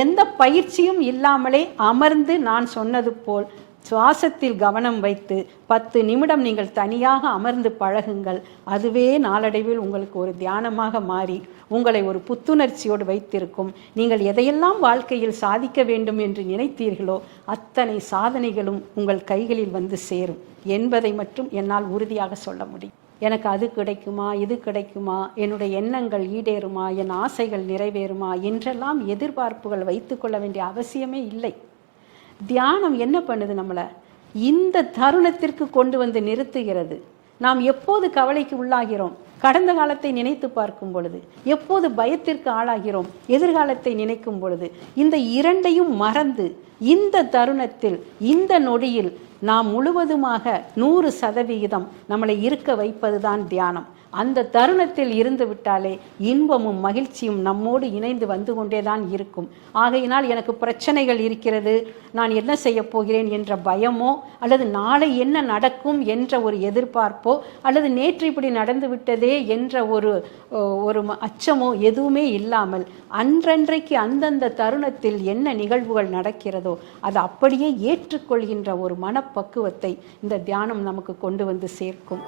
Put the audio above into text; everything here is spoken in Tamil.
எந்த பயிற்சியும் இல்லாமலே அமர்ந்து நான் சொன்னது போல் சுவாசத்தில் கவனம் வைத்து 10 நிமிடம் நீங்கள் தனியாக அமர்ந்து பழகுங்கள். அதுவே நாளடைவில் உங்களுக்கு ஒரு தியானமாக மாறி உங்களை ஒரு புத்துணர்ச்சியோடு வைத்திருக்கும். நீங்கள் எதையெல்லாம் வாழ்க்கையில் சாதிக்க வேண்டும் என்று நினைத்தீர்களோ அத்தனை சாதனைகளும் உங்கள் கைகளில் வந்து சேரும் என்பதை மட்டும் என்னால் உறுதியாக சொல்ல முடியும். எனக்கு அது கிடைக்குமா, இது கிடைக்குமா, என்னுடைய எண்ணங்கள் ஈடேறுமா, என் ஆசைகள் நிறைவேறுமா என்றெல்லாம் எதிர்பார்ப்புகள் வைத்து கொள்ள வேண்டிய அவசியமே இல்லை. தியானம் என்ன பண்ணுது? நம்மளை இந்த தருணத்திற்கு கொண்டு வந்து நிறுத்துகிறது. நாம் எப்போது கவலைக்கு உள்ளாகிறோம்? கடந்த காலத்தை நினைத்து பார்க்கும் பொழுது. எப்போது பயத்திற்கு ஆளாகிறோம்? எதிர்காலத்தை நினைக்கும் பொழுது. இந்த இரண்டையும் மறந்து இந்த தருணத்தில் இந்த நொடியில் நாம் முழுவதுமாக 100% நம்மளை இருக்க வைப்பதுதான் தியானம். அந்த தருணத்தில் இருந்து விட்டாலே இன்பமும் மகிழ்ச்சியும் நம்மோடு இணைந்து வந்து கொண்டேதான் இருக்கும். ஆகையினால் எனக்கு பிரச்சனைகள் இருக்கிறது, நான் என்ன செய்ய போகிறேன் என்ற பயமோ, அல்லது நாளை என்ன நடக்கும் என்ற ஒரு எதிர்பார்ப்போ, அல்லது நேற்று இப்படி நடந்து விட்டதே என்ற ஒரு அச்சமோ எதுவுமே இல்லாமல் அன்றன்றைக்கு அந்தந்த தருணத்தில் என்ன நிகழ்வுகள் நடக்கிறதோ அதை அப்படியே ஏற்றுக்கொள்கின்ற ஒரு மனப்பக்குவத்தை இந்த தியானம் நமக்கு கொண்டு வந்து சேர்க்கும்.